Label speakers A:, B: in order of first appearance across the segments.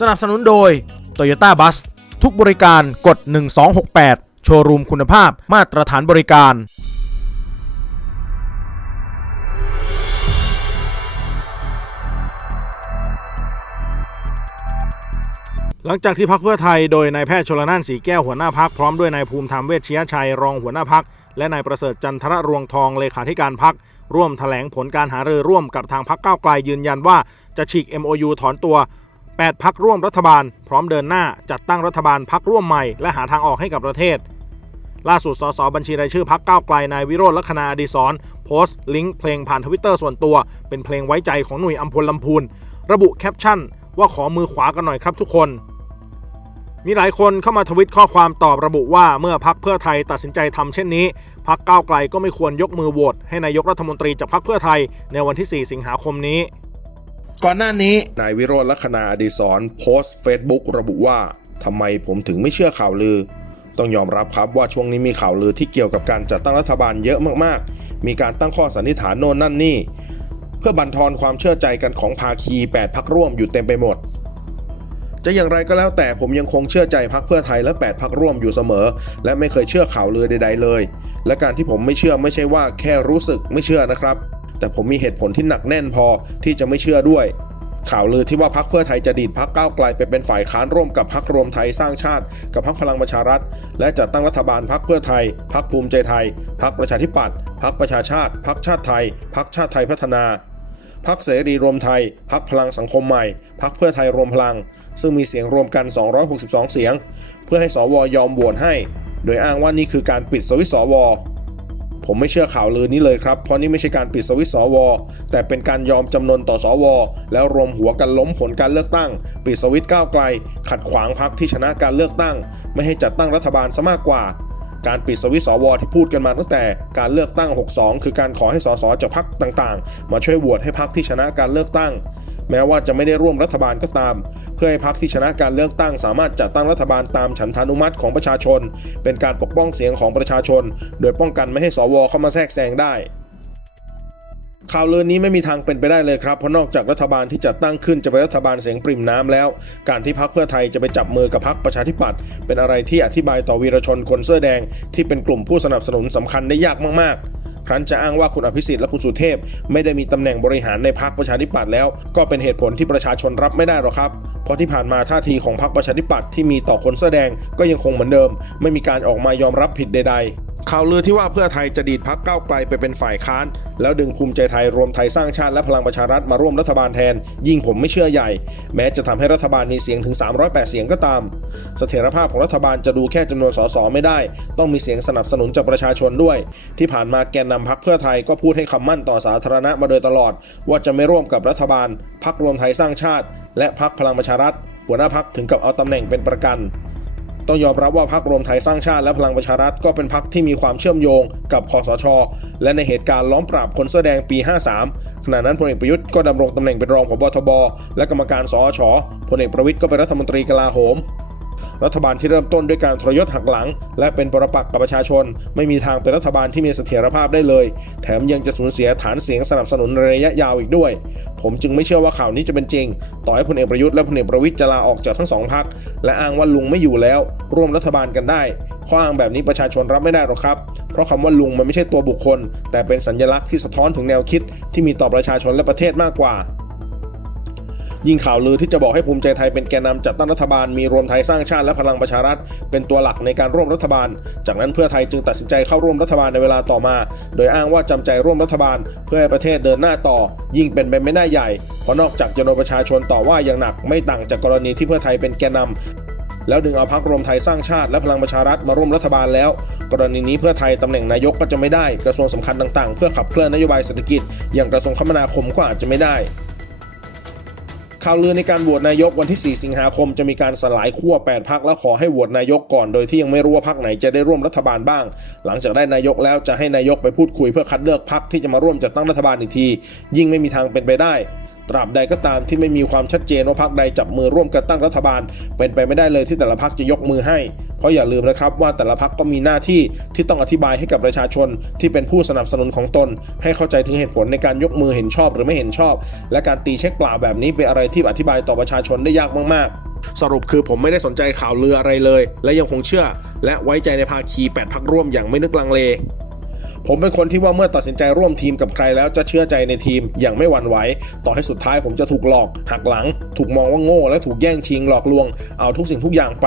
A: สนับสนุนโดย Toyota Bus ทุกบริการกด 1268 โชว์รูมคุณภาพมาตรฐานบริการ หลังจากที่พักเพื่อไทยโดยนายแพทย์ชลน่านสีแก้วหัวหน้าพักพร้อมด้วยนายภูมิธรรมเวชชยชัยรองหัวหน้าพักและนายประเสริฐจันทรรวงทองเลขาธิการพักร่วมแถลงผลการหารือร่วมกับทางพักเก้าไกลยืนยันว่าจะฉีก MOU ถอนตัว 8พักร่วมรัฐบาล พร้อมเดินหน้าจัดตั้งรัฐบาลพักร่วมใหม่ และหาทางออกให้กับประเทศ ล่าสุดสสบัญชีรายชื่อพักก้าวไกลนายวิโรจน์ลัคนาอดีศรโพสต์ลิงก์เพลงผ่านทวิตเตอร์ส่วนตัว เป็นเพลงไว้ใจของหนุ่ยอัมพลลำพูนระบุแคปชั่น ว่าขอมือขวากันหน่อยครับทุกคน มีหลายคนเข้ามาทวิตข้อความตอบระบุว่าเมื่อพักเพื่อไทยตัดสินใจทำเช่นนี้พักก้าวไกลก็ไม่ควรยกมือโหวตให้นายกรัฐมนตรีจากพักเพื่อไทยในวันที่ 4 สิงหาคมนี้
B: ก่อนหน้านี้
C: นายวิโรจน์ลัคนาอดีศรโพสต์เฟซบุ๊กระบุว่าทำไมผมถึงไม่เชื่อข่าวลือ ต้องยอมรับครับว่าช่วงนี้มีข่าวลือที่เกี่ยวกับการจัดตั้งรัฐบาลเยอะมากๆ มีการตั้งข้อสันนิษฐานโน่นนั่นนี่ เพื่อบั่นทอนความเชื่อใจกันของภาคี 8 พักร่วมอยู่เต็มไปหมด จะอย่างไรก็แล้วแต่ผมยังคงเชื่อใจพักเพื่อไทยและ 8 พักร่วมอยู่เสมอ และไม่เคยเชื่อข่าวลือใด ๆ เลย และการที่ผมไม่เชื่อไม่ใช่ว่าแค่รู้สึกไม่เชื่อนะครับ แต่ผมมีเหตุผลที่หนักแน่นพอที่จะไม่เชื่อด้วยข่าวลือที่ว่าพักเพื่อไทยจะดีดพักก้าวไกลไปเป็นฝ่ายค้านร่วมกับพักรวมไทยสร้างชาติ กับพักพลังประชารัฐ และจัดตั้งรัฐบาลพักเพื่อไทย พักภูมิใจไทย พักประชาธิปัตย์พักประชาชาติ พักชาติไทย พักชาติไทยพัฒนาพักเสรีรวมไทย พักพลังสังคมใหม่ พักเพื่อไทยรวมพลัง ซึ่งมีเสียงรวมกัน 262 เสียง เพื่อให้สวยอมโหวตให้ โดยอ้างว่านี่คือการปิดสวิตสว ผมไม่เชื่อข่าวลือนี้เลยครับ เพราะนี่ไม่ใช่การปิดสวิตช์สว แต่เป็นการยอมจำนนต่อสว แล้วรวมหัวกันล้มผลการเลือกตั้ง ปิดสวิตก้าวไกล ขัดขวางพักที่ชนะการเลือกตั้ง ไม่ให้จัดตั้งรัฐบาลซะมากกว่า การปิดสวิตช์สวที่พูดกันมาตั้งแต่การเลือกตั้ง 62 คือการขอให้สสจากพักต่างๆ มาช่วยโหวตให้พักที่ชนะการเลือกตั้ง แม้ว่าจะไม่ได้ร่วมรัฐบาลก็ตาม เพื่อให้พักที่ชนะการเลือกตั้งสามารถจัดตั้งรัฐบาลตามฉันทานุมัติของประชาชน เป็นการปกป้องเสียงของประชาชน โดยป้องกันไม่ให้สวเข้ามาแทรกแซงได้ข่าวลือนี้ไม่มีทางเป็นไปได้เลยครับ เพราะนอกจากรัฐบาลที่จัดตั้งขึ้นจะเป็นรัฐบาลเสียงปริ่มน้ำแล้ว การที่พักเพื่อไทยจะไปจับมือกับพักประชาธิปัตย์เป็นอะไรที่อธิบายต่อวีรชนคนเสื้อแดง ที่เป็นกลุ่มผู้สนับสนุนสำคัญได้ยากมากๆ ครั้นจะอ้างว่าคุณอภิสิทธิ์และคุณสุเทพ ไม่ได้มีตำแหน่งบริหารในพรรคประชาธิปัตย์แล้ว ก็เป็นเหตุผลที่ประชาชนรับไม่ได้หรอกครับ เพราะที่ผ่านมาท่าทีของพรรคประชาธิปัตย์ที่มีต่อคนเสื้อแดงก็ยังคงเหมือนเดิม ไม่มีการออกมายอมรับผิดใด ๆ ข่าวลือที่ว่าเพื่อไทยจะดีดพักก้าวไกลไปเป็นฝ่ายค้าน แล้วดึงภูมิใจไทยรวมไทยสร้างชาติและพลังประชารัฐมาร่วมรัฐบาลแทน ยิ่งผมไม่เชื่อใหญ่ แม้จะทำให้รัฐบาลมีเสียงถึง 308 เสียงก็ตาม เสถียรภาพของรัฐบาลจะดูแค่จำนวนสสไม่ได้ ต้องมีเสียงสนับสนุนจากประชาชนด้วย ที่ผ่านมาแกนนำพักเพื่อไทยก็พูดให้คำมั่นต่อสาธารณะมาโดยตลอด ว่าจะไม่ร่วมกับรัฐบาลพักรวมไทยสร้างชาติ และพักพลังประชารัฐหัวหน้าพักถึงกับเอาตำแหน่งเป็นประกัน ต้องยอมรับว่าพรรครวมไทยสร้างชาติและพลังประชารัฐก็เป็นพรรคที่มีความเชื่อมโยงกับคอสช และในเหตุการณ์ล้อมปราบคนเสื้อแดงปี 53 ขณะนั้นพลเอกประยุทธ์ก็ดำรงตำแหน่งเป็นรองผบทบ และกรรมการสอชพลเอกประวิทย์ก็เป็นรัฐมนตรีกลาโหม รัฐบาลที่เริ่มต้นด้วยการทรยศหักหลัง และเป็นปรปักษ์กับประชาชน ไม่มีทางเป็นรัฐบาลที่มีเสถียรภาพได้เลย แถมยังจะสูญเสียฐานเสียงสนับสนุนในระยะยาวอีกด้วย ผมจึงไม่เชื่อว่าข่าวนี้จะเป็นจริง ต่อให้พลเอกประยุทธ์และพลเอกประวิทย์จะลาออกจากทั้งสองพักและอ้างว่าลุงไม่อยู่แล้ว ร่วมรัฐบาลกันได้ข้ออ้างแบบนี้ประชาชนรับไม่ได้หรอกครับ เพราะคำว่าลุงมันไม่ใช่ตัวบุคคล แต่เป็นสัญลักษณ์ที่สะท้อนถึงแนวคิดที่มีต่อประชาชนและประเทศมากกว่า ยิ่งข่าวลือที่จะบอกให้ภูมิใจไทยเป็นแกนนำจัดตั้งรัฐบาลมีรวมไทยสร้างชาติและพลังประชารัฐ เป็นตัวหลักในการร่วมรัฐบาล จากนั้นเพื่อไทยจึงตัดสินใจเข้าร่วมรัฐบาลในเวลาต่อมา โดยอ้างว่าจำใจร่วมรัฐบาล เพื่อให้ประเทศเดินหน้าต่อ ยิ่งเป็นไปไม่ได้ใหญ่เพราะนอกจากจะโดนประชาชนต่อว่าอย่างหนัก ไม่ต่างจากกรณีที่เพื่อไทยเป็นแกนนำแล้วดึงเอาพักรวมไทยสร้างชาติและพลังประชารัฐมาร่วมรัฐบาลแล้ว กรณีนี้เพื่อไทยตำแหน่งนายกก็จะไม่ได้ กระทรวงสำคัญต่างๆ เพื่อขับเคลื่อนนโยบายเศรษฐกิจ อย่างกระทรวงคมนาคมก็อาจจะไม่ได้ ข่าวลือในการโหวตนายกวันที่ 4 สิงหาคมจะมีการสลายขั้ว 8 พักและขอให้โหวตนายกก่อน โดยที่ยังไม่รู้ว่าพักไหนจะได้ร่วมรัฐบาลบ้าง หลังจากได้นายกแล้วจะให้นายกไปพูดคุยเพื่อคัดเลือกพักที่จะมาร่วมจัดตั้งรัฐบาลอีกที ยิ่งไม่มีทางเป็นไปได้ ตราบใดก็ตามที่ไม่มีความชัดเจนว่าพักใดจับมือร่วมกันตั้งรัฐบาล เป็นไปไม่ได้เลยที่แต่ละพักจะยกมือให้ ราะอย่าลืมนะครับว่าแต่ละพักก็มีหน้าที่ที่ต้องอธิบายให้กับประชาชน ที่เป็นผู้สนับสนุนของตน ให้เข้าใจถึงเหตุผลในการยกมือเห็นชอบหรือไม่เห็นชอบ และการตีเช็คเปล่าแบบนี้เป็นอะไรที่อธิบายต่อประชาชนได้ยากมากๆสรุปคือผมไม่ได้สนใจข่าวเลืออะไรเลย และยังคงเชื่อ และไว้ใจในภาคี 8พักร่วมอย่างไม่นึกลังเล ผมเป็นคนที่ว่าเมื่อตัดสินใจร่วมทีมกับใครแล้วจะเชื่อใจในทีมอย่างไม่หวั่นไหว ต่อให้สุดท้ายผมจะถูกหลอก หักหลัง ถูกมองว่าโง่ และถูกแย่งชิงหลอกลวง เอาทุกสิ่งทุกอย่างไป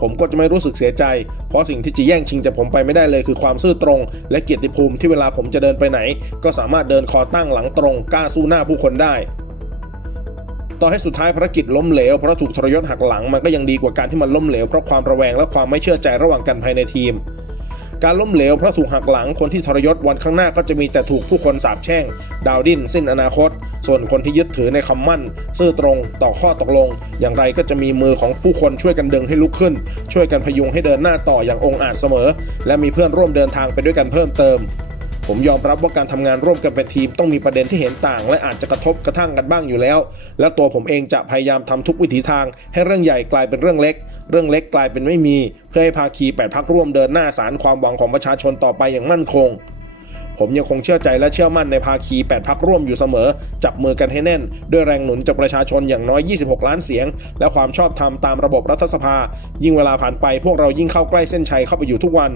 C: ผมก็จะไม่รู้สึกเสียใจ เพราะสิ่งที่จะแย่งชิงจากผมไปไม่ได้เลยคือความซื่อตรง และเกียรติภูมิที่เวลาผมจะเดินไปไหน ก็สามารถเดินคอตั้งหลังตรงกล้าสู้หน้าผู้คนได้ต่อให้สุดท้ายภารกิจล้มเหลวเพราะถูกทรยศหักหลังมันก็ยังดีกว่าการที่มันล้มเหลวเพราะความระแวงและความไม่เชื่อใจระหว่างกันภายในทีม การล้มเหลวเพราะถูกหักหลังคนที่ทรยศวันข้างหน้าก็จะมีแต่ถูกผู้คนสาปแช่ง ดาวดิ้นสิ้นอนาคต ส่วนคนที่ยึดถือในคำมั่น ซื่อตรงต่อข้อตกลง อย่างไรก็จะมีมือของผู้คนช่วยกันดึงให้ลุกขึ้น ช่วยกันพยุงให้เดินหน้าต่ออย่างองอาจเสมอ และมีเพื่อนร่วมเดินทางไปด้วยกันเพิ่มเติม ผมยอมรับว่าการทำงานร่วมกันเป็นทีมต้องมีประเด็นที่เห็นต่าง และอาจจะกระทบกระทั่งกันบ้างอยู่แล้ว และตัวผมเองจะพยายามทำทุกวิถีทาง ให้เรื่องใหญ่กลายเป็นเรื่องเล็ก เรื่องเล็กกลายเป็นไม่มี เพื่อให้ภาคีแปดพักร่วมเดินหน้าสารความหวังของประชาชนต่อไปอย่างมั่นคง ผมยังคงเชื่อใจและเชื่อมั่นในภาคี 8 พักร่วมอยู่เสมอ จับมือกันให้แน่น ด้วยแรงหนุนจากประชาชนอย่างน้อย 26 ล้านเสียง และความชอบธรรมตามระบบรัฐสภา ยิ่งเวลาผ่านไปพวกเรายิ่งเข้าใกล้เส้นชัยเข้าไปอยู่ทุกวัน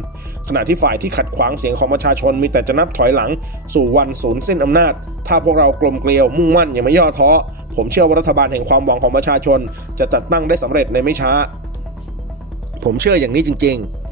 C: ขณะที่ฝ่ายที่ขัดขวางเสียงของประชาชนมีแต่จะนับถอยหลัง สู่วันศูนย์สิ้นอำนาจ ถ้าพวกเรากลมเกลียวมุ่งมั่นอย่าไม่ย่อท้อผมเชื่อว่ารัฐบาลแห่งความหวังของประชาชน จะจัดตั้งได้สำเร็จในไม่ช้า ผมเชื่ออย่างนี้จริง ๆ